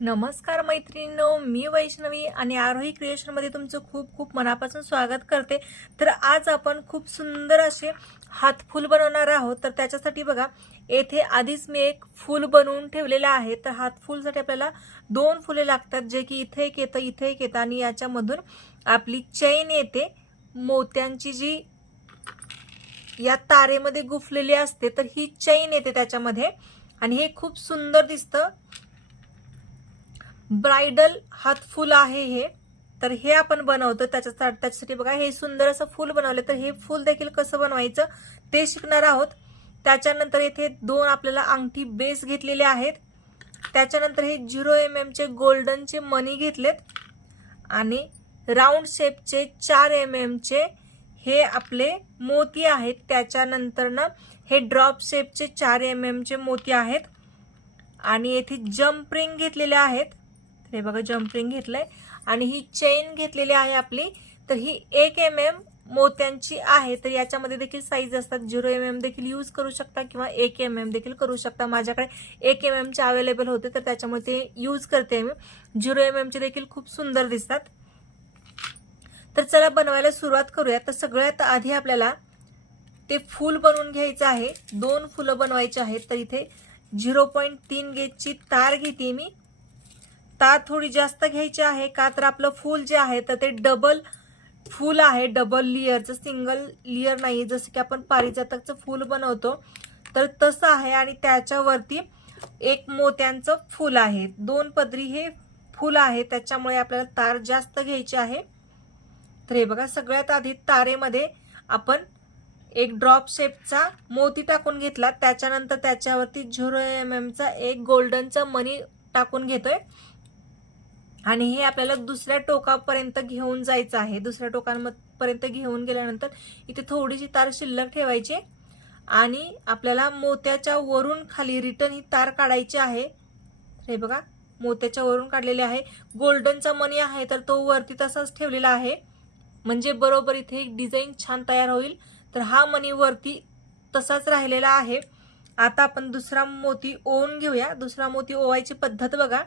नमस्कार मैत्रिणींनो मी वैष्णवी आणि आरोही क्रिएशनमध्ये तुमचं खूप खूप मनापासून स्वागत करते. तर आज आपण खूप सुंदर असे हातफूल बनवणार आहोत. तर त्याच्यासाठी बघा येथे आधीच मी एक फूल बनवून ठेवलेलं आहे. तर हातफूलसाठी आपल्याला दोन फुले लागतात जे की इथे एक येतं इथे एक येतं आणि याच्यामधून आपली चैन येते. मोत्यांची जी या तारेमध्ये गुफलेली असते तर ही चैन येते त्याच्यामध्ये आणि हे खूप सुंदर दिसतं. ब्रायडल हातफूल आहे हे. तर हे आपण बनवतो त्याच्यासाठी त्याच्यासाठी बघा हे सुंदर असं फूल बनवलं. तर हे फूल देखील कसं बनवायचं? ते शिकणार आहोत. त्याच्यानंतर इथे दोन आपल्याला अंगठी बेस घेतलेले आहेत. त्याच्यानंतर हे झिरो एम एमचे गोल्डनचे मनी घेतलेत. आणि राऊंड शेपचे चार mm एम एमचे हे आपले मोती आहेत. त्याच्यानंतर ना हे ड्रॉप शेपचे चार mm एम एमचे मोती आहेत. आणि येथे जम्प रिंग घेतलेले आहेत. तर हे बघा जम्प घेतलं आहे आणि ही चेन घेतलेली आहे आपली. तर ही एक एम एम मोत्यांची आहे. तर याच्यामध्ये देखील साईज असतात. झिरो एम एम देखील यूज करू शकता किंवा एक एम एम देखील करू शकता. माझ्याकडे एक एम एमचे अवेलेबल होते तर त्याच्यामुळे ते यूज करते मी. झिरो एम एमचे देखील खूप सुंदर दिसतात. तर चला बनवायला सुरुवात करूया. तर सगळ्यात आधी आपल्याला ते फूल बनवून घ्यायचं आहे. दोन फुलं बनवायची आहेत. तर इथे झिरो पॉईंट तीन गेजची तार घेते मी. तार थोडी जास्त घ्यायची आहे का तर आपलं फूल जे आहे तर ते डबल फूल आहे डबल लिअरचं सिंगल लिअर नाही जसं की आपण पारिजातकचं फूल बनवतो. तर तसं आहे आणि त्याच्यावरती एक मोत्यांचं फूल आहे. दोन पदरी हे फूल आहे त्याच्यामुळे आपल्याला तार जास्त घ्यायची आहे. तर हे बघा सगळ्यात आधी तारेमध्ये आपण एक ड्रॉप शेपचा मोती टाकून घेतला. त्याच्यानंतर त्याच्यावरती झुरो एम एमचा एक गोल्डनचा मनी टाकून घेतोय. आणि हे आपल्याला दुसऱ्या टोकापर्यंत घेऊन जायचं आहे. दुसऱ्या टोकांपर्यंत घेऊन गेल्यानंतर इथे थोडीशी तार शिल्लक ठेवायची आणि आपल्याला मोत्याच्या वरून खाली रिटर्न ही तार काढायची आहे. हे बघा मोत्याच्या वरून काढलेले आहे. गोल्डनचा मनी आहे तर तो वरती तसाच ठेवलेला आहे. म्हणजे बरोबर इथे एक डिझाईन छान तयार होईल. तर हा मनी वरती तसाच राहिलेला आहे. आता आपण दुसरा मोती ओवून घेऊया. दुसरा मोती ओवायची पद्धत बघा.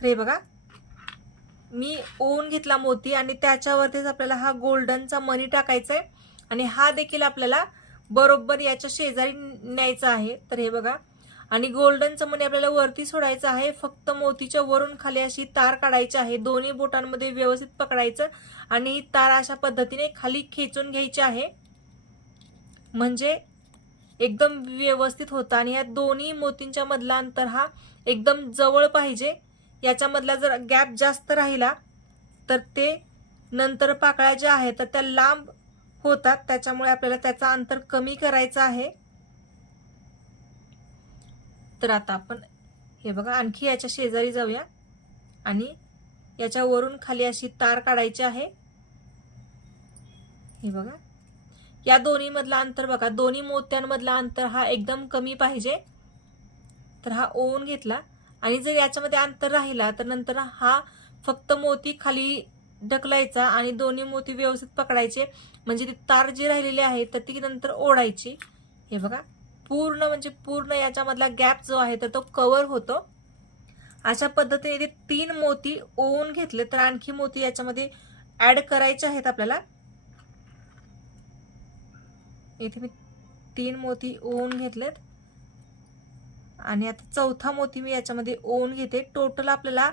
तर हे बघा मी ओवून घेतला मोती आणि त्याच्यावरतीच आपल्याला हा गोल्डनचा मनी टाकायचा आहे आणि हा देखील आपल्याला बरोबर याच्या शेजारी न्यायचा आहे. तर हे बघा. आणि गोल्डनचं मनी आपल्याला वरती सोडायचं आहे. फक्त मोतीच्या वरून खाली अशी तार काढायची आहे. दोन्ही बोटांमध्ये व्यवस्थित पकडायचं. आणि ही तार अशा पद्धतीने खाली खेचून घ्यायची आहे. म्हणजे एकदम व्यवस्थित होतं. आणि या दोन्ही मोतींच्या मधला अंतर हा एकदम जवळ पाहिजे. याच्यामधला जर गॅप जास्त राहिला तर ते नंतर पाकळ्या ज्या आहेत तर त्या लांब होतात. त्याच्यामुळे आपल्याला त्याचा अंतर कमी करायचं आहे. तर आता आपण हे बघा आणखी याच्या शेजारी जाऊया. आणि याच्या वरून खाली अशी तार काढायची आहे. हे बघा. या दोन्हीमधला अंतर बघा. दोन्ही मोत्यांमधला अंतर हा एकदम कमी पाहिजे. तर हा ओवून घेतला. आणि जर याच्यामध्ये अंतर राहिला तर नंतर हा फक्त मोती खाली ढकलायचा आणि दोन्ही मोती व्यवस्थित पकडायचे. म्हणजे ती तार जी राहिलेली आहे तर ती नंतर ओढायची. हे बघा पूर्ण म्हणजे पूर्ण याच्यामधला गॅप जो आहे तर तो कवर होतो. अशा पद्धतीने ते तीन मोती ओवून घेतले तर आणखी मोती याच्यामध्ये ऍड करायचे आहेत आपल्याला. इथे मी तीन मोती ओवून घेतलेत. आणि आता चौथा मोती मी याच्यामध्ये ओवून घेते. टोटल आपल्याला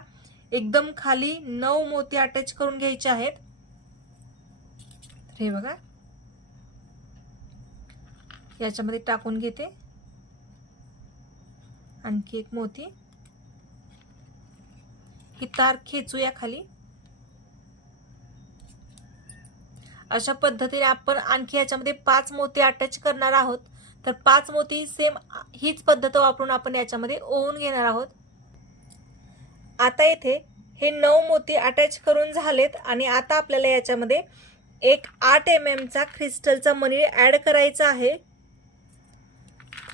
एकदम खाली नऊ मोती अटॅच करून घ्यायचे आहेत. तर हे बघा. याच्यामध्ये टाकून घेते. आणखी एक मोती. ही तार खेचूया खाली. अशा पद्धतीने आपण आणखी याच्यामध्ये पाच मोती अटॅच करणार आहोत. तर पाच मोती सेम हीच पद्धत वापरून आपण याच्यामध्ये ओवून घेणार आहोत. आता येथे हे नऊ मोती अटॅच करून झालेत आणि आता आपल्याला याच्यामध्ये एक आठ एम एमचा क्रिस्टलचा मनी ऍड करायचा आहे.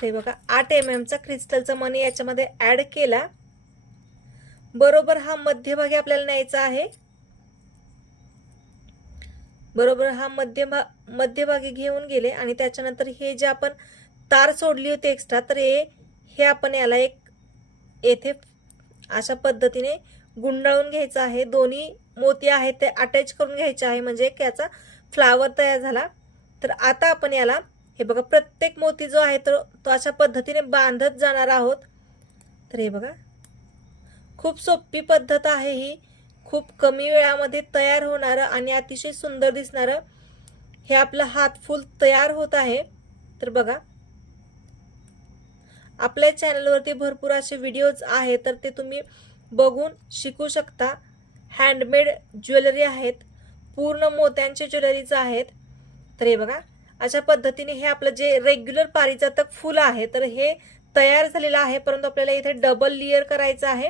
हे बघा आठ एम एमचा क्रिस्टलचा मनी याच्यामध्ये ऍड केला. बरोबर हा मध्यभागी आपल्याला न्यायचा आहे. बरोबर हा मध्यभा मध्यभागी घेऊन गेले आणि त्याच्यानंतर हे जे आपण तार सोडली होती एक्स्ट्रा तर हे हे आपण याला एक येथे अशा पद्धतीने गुंडाळून घ्यायचं आहे. दोन्ही मोती आहेत ते अटॅच करून घ्यायचे आहे. म्हणजे एक याचा फ्लावर तयार झाला. तर आता आपण याला हे बघा प्रत्येक मोती जो आहे तो तो अशा पद्धतीने बांधत जाणार आहोत. तर हे बघा खूप सोपी पद्धत आहे ही. खूप कमी वेळामध्ये तयार होणारं आणि अतिशय सुंदर दिसणारं हे आपलं हातफूल तयार होत आहे. तर बघा आपल्या चॅनलवरती भरपूर असे व्हिडिओज आहेत तर ते तुम्ही बघून शिकू शकता. हँडमेड ज्वेलरी आहेत पूर्ण मोत्यांचे ज्वेलरीज आहेत. तर हे बघा अशा पद्धतीने हे आपलं जे रेग्युलर पारिजातक फुल आहे तर हे तयार झालेलं आहे. परंतु आपल्याला इथे डबल लिअर करायचं आहे.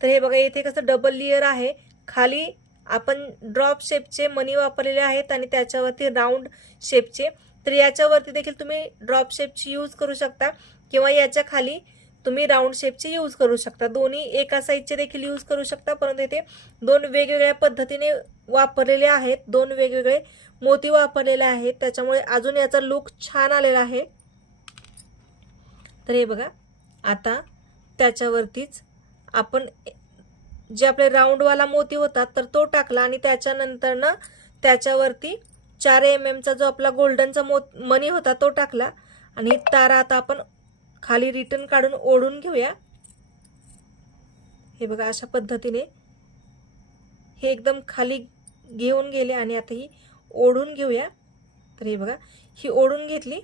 तर हे बघा इथे कसं डबल लिअर आहे. खाली आपण ड्रॉप शेपचे मनी वापरलेले आहेत आणि त्याच्यावरती राऊंड शेपचे तर याच्यावरती देखील तुम्ही ड्रॉप शेपची यूज करू शकता. किंवा याच्या खाली तुम्ही राऊंड शेपचे यूज करू शकता. दोन्ही एका साईजचे देखील यूज करू शकता. परंतु इथे दोन वेगवेगळ्या पद्धतीने वापरलेले आहेत. दोन वेगवेगळे मोती वापरलेले आहेत. त्याच्यामुळे अजून याचा लुक छान आलेला आहे. तर हे बघा. आता त्याच्यावरतीच आपण जे आपले राऊंडवाला मोती होता तर तो टाकला आणि त्याच्यानंतर ना त्याच्यावरती चार एम एमचा जो आपला गोल्डनचा मो मनी होता तो टाकला. आणि तारा आता आपण खाली रिटर्न काढून ओढून घेऊया. हे बघा अशा पद्धतीने हे एकदम खाली घेऊन गेले आणि आता ही ओढून घेऊया. तर हे बघा ही ओढून घेतली.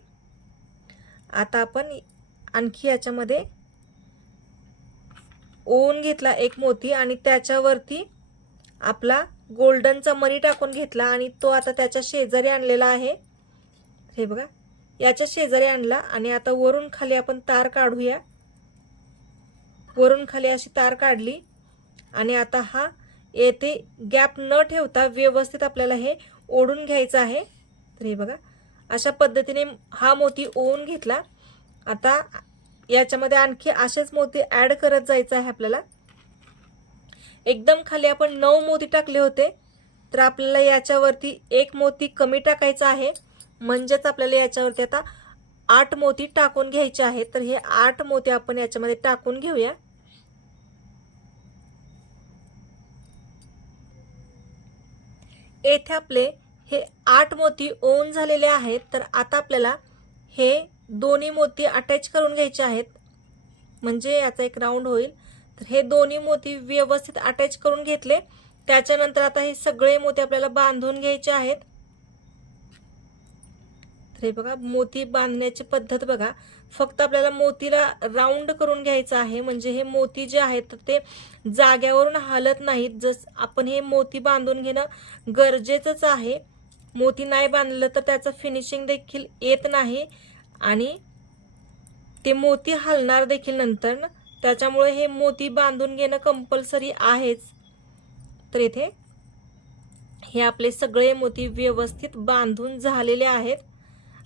आता आपण आणखी याच्यामध्ये ओवून घेतला एक मोती आणि त्याच्यावरती आपला गोल्डनचा मनी टाकून घेतला आणि तो आता त्याच्या शेजारी आणलेला आहे. हे बघा याच्या शेजारी आणला आणि आता वरून खाली आपण तार काढूया. वरून खाली अशी तार काढली आणि आता हा येथे गॅप न ठेवता व्यवस्थित आपल्याला हे ओढून घ्यायचं आहे. तर हे बघा अशा पद्धतीने हा मोती ओवून घेतला. आता याच्यामध्ये आणखी असेच मोती ॲड करत जायचं आहे आपल्याला. एकदम खाली आपण नऊ मोती टाकले होते. तर आपल्याला याच्यावरती एक मोती कमी टाकायचा आहे. म्हणजेच आपल्याला याच्यावरती आता आठ मोती टाकून घ्यायचे आहेत. तर हे आठ मोती आपण याच्यामध्ये टाकून घेऊया. येथे आपले हे आठ मोती ओन झालेले आहेत. तर आता आपल्याला हे दोन्ही मोती अटॅच करून घ्यायचे आहेत. म्हणजे याचा एक राऊंड होईल. तर हे दोन्ही मोती व्यवस्थित अटॅच करून घेतले. त्याच्यानंतर आता हे सगळे मोती आपल्याला बांधून घ्यायचे आहेत. हे बघा मोती बांधण्याची पद्धत बघा. फक्त आपल्याला मोतीला राऊंड करून घ्यायचं आहे. म्हणजे हे मोती जे आहेत तर ते जाग्यावरून हालत नाहीत. जस आपण हे मोती बांधून घेणं गरजेचंच आहे. मोती नाही बांधलं तर त्याचं फिनिशिंग देखील येत नाही. आणि ते मोती हलणार देखील नंतर. त्याच्यामुळे हे मोती बांधून घेणं कंपल्सरी आहेच. तर इथे हे आपले सगळे मोती व्यवस्थित बांधून झालेले आहेत.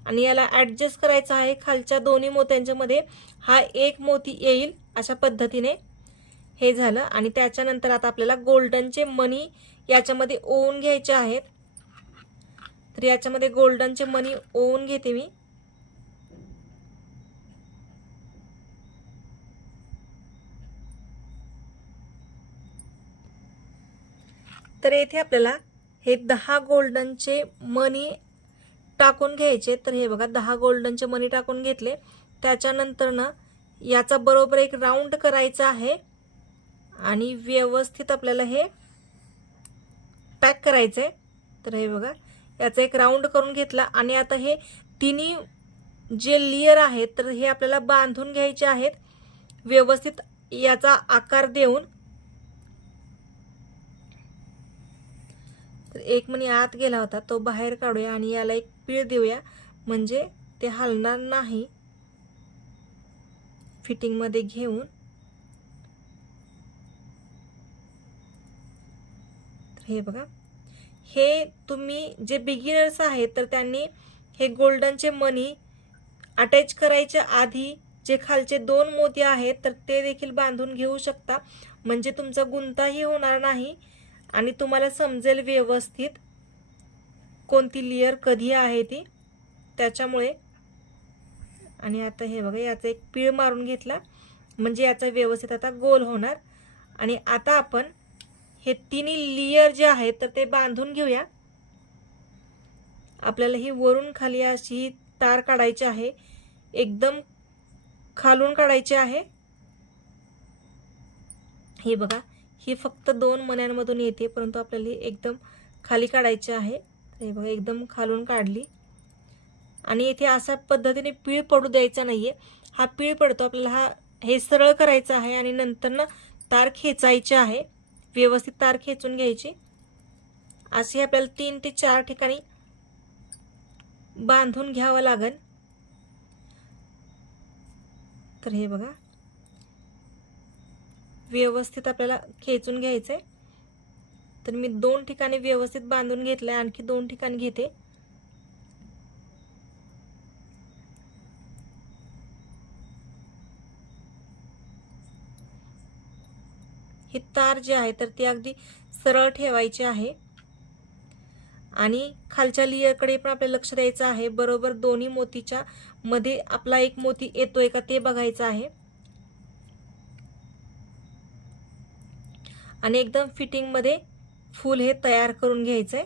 आणि याला ॲडजस्ट करायचं आहे. खालच्या दोन्ही मोत्यांच्या मध्ये हा एक मोती येईल अशा पद्धतीने हे झालं. आणि त्याच्यानंतर आता आपल्याला गोल्डनचे मनी याच्यामध्ये ओवून घ्यायचे आहेत. तर याच्यामध्ये गोल्डनचे मनी ओवून घेते मी. तर येथे आपल्याला हे दहा गोल्डनचे मनी टाकून घ्यायचे. तर हे बघा दहा गोल्डनचे मनी टाकून घेतले. त्याच्यानंतर ना याचा बरोबर एक राऊंड करायचा आहे. आणि व्यवस्थित आपल्याला हे पॅक करायचं आहे तर हे बघा याचा एक राऊंड करून घेतला. आणि आता हे तिन्ही जे लेयर आहेत तर हे आपल्याला बांधून घ्यायचे आहेत. व्यवस्थित याचा आकार देऊन. तर एक मणी आत गेला होता तो बाहेर काढूया. आणि याला एक पीळ देऊया. म्हणजे ते हलणार नाही. फिटिंगमध्ये घेऊन हे बघा. हे तुम्ही जे बिगिनर्स आहेत तर त्यांनी हे गोल्डनचे मनी अटॅच करायच्या आधी जे खालचे दोन मोती आहेत तर ते देखील बांधून घेऊ शकता. म्हणजे तुमचा गुंताही होणार नाही आणि तुम्हाला समजेल व्यवस्थित. कोणती लेअर कधी आहे ती? त्याच्यामुळे. आणि आता हे बघा याचा एक पीळ मारून घेतला. म्हणजे याचा व्यवस्थित आता गोल होणार. आणि आता आपण हे तिन्ही लेयर जे आहेत तर ते बांधून घेऊया. आपल्याला ही वरून खाली अशी तार काढायची आहे. एकदम खालून काढायची आहे. हे बघा ही फक्त दोन मन्यांमधून येते परंतु आपल्याला एकदम खाली काढायची आहे. हे बघा एकदम खालून काढली. आणि इथे अशा पद्धतीने पीळ पडू द्यायचा नाहीये. हा पीळ पडतो आपल्याला हा हे सरळ करायचं आहे आणि नंतर ना तार खेचायची आहे. व्यवस्थित तार खेचून घ्यायची. अशी आपल्याला तीन ते चार ठिकाणी बांधून घ्यावं लागेल तर हे बघा व्यवस्थित आपल्याला खेचून घ्यायचं आहे तर मी दोन ठिकाणी व्यवस्थित बांधून घेतलं आहे आणखी दोन ठिकाणी घेते. ही तार जी आहे तर ती अगदी सरळ ठेवायची आहे. आणि खालच्या लेयरकडे पण आपल्याला लक्ष द्यायचं आहे. बरोबर दोन्ही मोतीच्या मध्ये आपला एक मोती येतोय का ते बघायचं आहे. आणि एकदम फिटिंगमध्ये फूल हे तयार करून घ्यायचंय.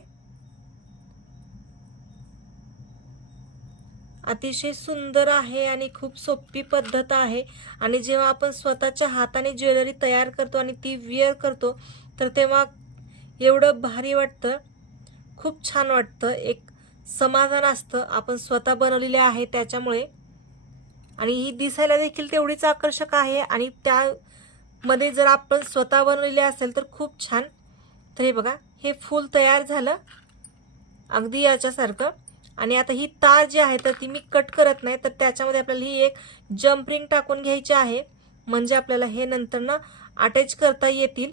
अतिशय सुंदर आहे आणि खूप सोपी पद्धत आहे. आणि जेव्हा आपण स्वतःच्या हाताने ज्वेलरी तयार करतो आणि ती विअर करतो तर तेव्हा एवढं भारी वाटतं. खूप छान वाटतं. एक समाधान असतं. आपण स्वतः बनवलेले आहे त्याच्यामुळे. आणि ही दिसायला देखील तेवढीच आकर्षक आहे. आणि त्यामध्ये जर आपण स्वतः बनवलेले असेल तर खूप छान. तर हे बघा हे फूल तयार झालं. अगदी याच्यासारखं. आणि आता ही तार जी आहे तर ती मी कट करत नाही. तर त्याच्यामध्ये आपल्याला ही एक जम्परिंग टाकून घ्यायची आहे. म्हणजे आपल्याला हे नंतर ना अटॅच करता येतील.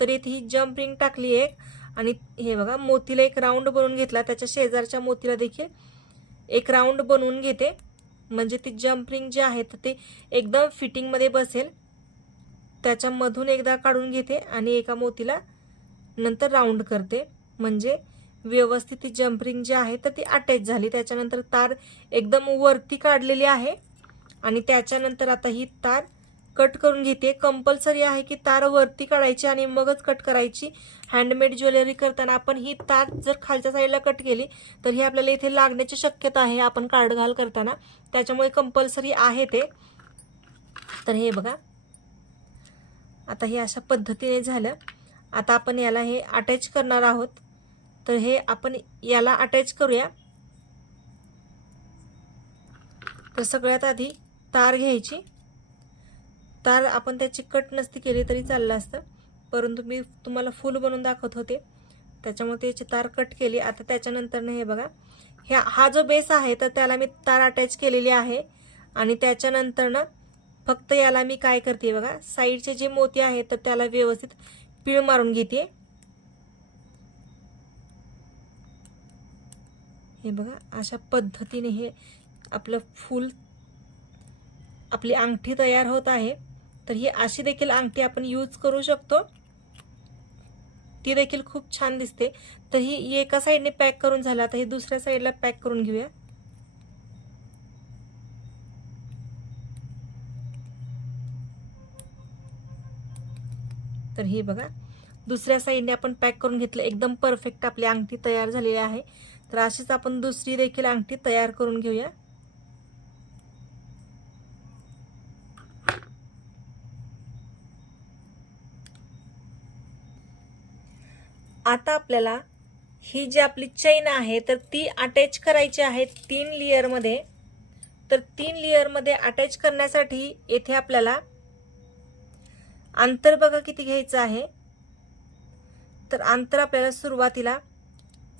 तर इथे ही जम्परिंग टाकली एक. आणि हे बघा मोतीला एक राऊंड बनवून घेतला. त्याच्या शेजारच्या मोतीला देखील एक राऊंड बनवून घेते. म्हणजे ती जम्परिंग जी आहे तर ते एकदम फिटिंगमध्ये बसेल. त्याच्यामधून एकदा काढून घेते आणि एका मोतीला नंतर राऊंड करते. म्हणजे व्यवस्थित ती जम्परिंग जी आहे तर ती अटॅच झाली. त्याच्यानंतर तार एकदम वरती काढलेली आहे. आणि त्याच्यानंतर आता ही तार कट करून घेते. कंपल्सरी आहे की तार वरती काढायची आणि मगच कट करायची. हँडमेड ज्वेलरी करताना आपण ही तार जर खालच्या साईडला कट केली तर ही आपल्याला इथे लागण्याची शक्यता आहे. आपण कार्ड घाल करताना. त्याच्यामुळे कंपल्सरी आहे ते. तर हे बघा. आता हे अशा पद्धतीने झालं. आता आपण याला हे अटॅच करणार आहोत. तर हे आपण याला अटॅच करूया. तर सगळ्यात आधी तार घ्यायची. तार आपण त्याची कट नसती केली तरी चाललं असतं. परंतु मी तुम्हाला फुल बनवून दाखवत होते. त्याच्यामुळे त्याची तार कट केली. आता त्याच्यानंतरनं हे बघा. ह्या हा जो बेस आहे तर त्याला मी तार अटॅच केलेली आहे. आणि त्याच्यानंतरनं फक्त याला मी काय करते बघा? साईडचे जे मोती आहेत तर त्याला व्यवस्थित पीळ मारून घेते. हे बघा अशा पद्धतीने हे आपलं फूल आपली अंगठी तयार होत आहे. तर ही अशी देखील अंगठी आपण यूज करू शकतो. ती देखील खूप छान दिसते. तर ही एका साईडने पॅक करून झाला. तर ही दुसऱ्या साईडला पॅक करून घेऊया. तर हे बघा. दुसऱ्या साईडने आपण पॅक करून घेतलं. एकदम परफेक्ट आपली अंगठी तयार झालेली आहे. तर अशीच आपण दुसरी देखील अंगठी तयार करून घेऊया. आता आपल्याला ही जी आपली चैन आहे तर ती अटॅच करायची आहे तीन लेअरमध्ये तर तीन लेअरमध्ये अटॅच करण्यासाठी येथे आपल्याला अंतर बघा किती घ्यायचं आहे. तर अंतर आपल्याला सुरुवातीला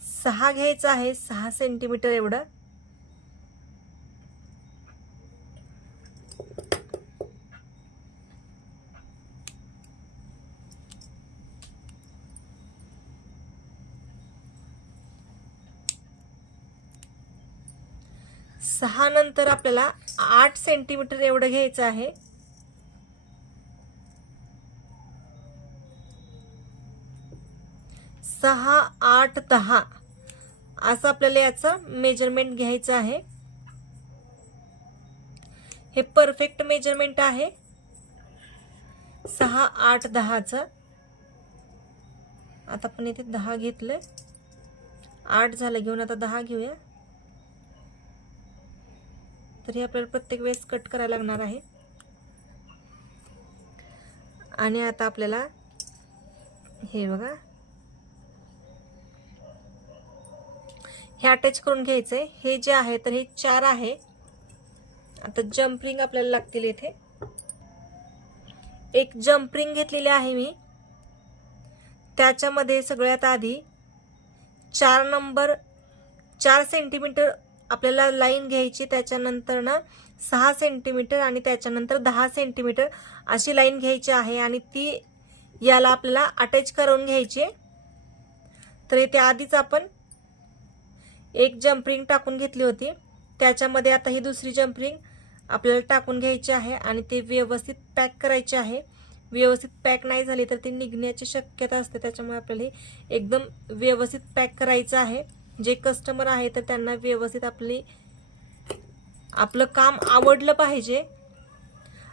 सहा घ्यायचं आहे सहा सेंटीमीटर एवढं. सहा नंतर आपल्याला आठ सेंटीमीटर एवढं घ्यायचं आहे. सहा आठ दहा. असं आपल्याला याचं मेजरमेंट घ्यायचं आहे. हे परफेक्ट मेजरमेंट आहे. सहा आठ दहाचं. आता आपण इथे दहा घेतलं आठ झालं घेऊन आता दहा घेऊया. तर हे आपल्याला प्रत्येक वेळेस कट करायला लागणार आहे. आणि आता आपल्याला हे बघा. हे अटॅच करून घ्यायचं आहे हे जे आहे तर हे चार आहे. आता जम्परिंग आपल्याला लागतील इथे. एक जम्परिंग घेतलेली आहे मी. त्याच्यामध्ये सगळ्यात आधी चार नंबर चार सेंटीमीटर आपल्याला लाईन घ्यायची. त्याच्यानंतर ना सहा सेंटीमीटर आणि त्याच्यानंतर दहा सेंटीमीटर अशी लाईन घ्यायची आहे आणि ती याला आपल्याला अटॅच करून घ्यायची आहे. तर इथे आधीच आपण एक जम्परिंग टाकून घेतली होती. त्याच्यामध्ये आता ही दुसरी जम्परिंग आपल्याला टाकून घ्यायची आहे आणि ते व्यवस्थित पॅक करायचे आहे. व्यवस्थित पॅक नाही झाली तर ती निघण्याची शक्यता असते. त्याच्यामुळे आपल्याला एकदम व्यवस्थित पॅक करायचं आहे. जे कस्टमर आहे तर त्यांना व्यवस्थित आपली आपलं काम आवडलं पाहिजे.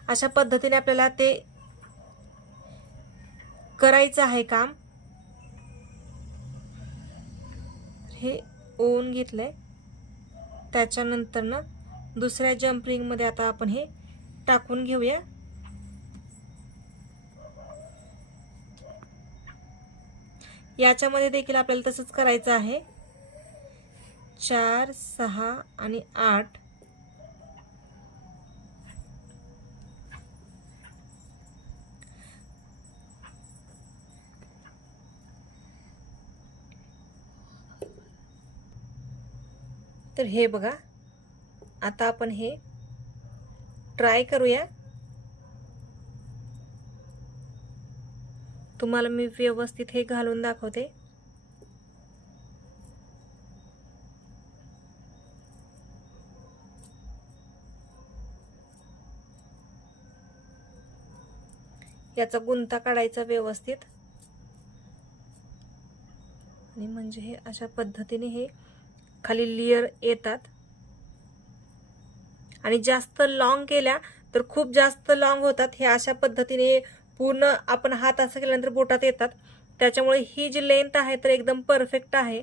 अशा पद्धतीने आपल्याला ते करायचं आहे काम. हे ओवून घेतलं त्याच्यानंतर ना दुसऱ्या जम्परिंगमध्ये आता आपण हे टाकून घेऊया. याच्यामध्ये देखील आपल्याला तसंच करायचं आहे. चार सहा आणि आठ. तर हे बघा. आता आपण हे ट्राय करूया. तुम्हाला मी व्यवस्थित हे घालून दाखवते. याचा गुंता काढायचा व्यवस्थित. आणि म्हणजे हे अशा पद्धतीने हे खाली लेअर येतात. आणि जास्त लॉंग केल्या तर खूप जास्त लॉंग होतात. हे अशा पद्धतीने पूर्ण आपण हात असं केल्यानंतर बोटात येतात. त्याच्यामुळे ही जी लेंथ आहे तर एकदम परफेक्ट आहे.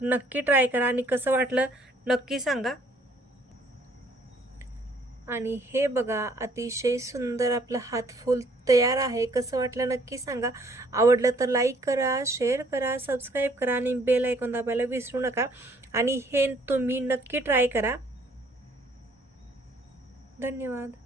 नक्की ट्राय करा आणि कसं वाटलं नक्की सांगा. आणि हे बघा अतिशय सुंदर आपलं हात फुल तयार आहे. कसं वाटलं नक्की सांगा. आवडलं तर लाईक करा शेअर करा सबस्क्राईब करा आणि बेल ऐकून दाबायला विसरू नका. आणि हे तुम्ही नक्की ट्राय करा. धन्यवाद.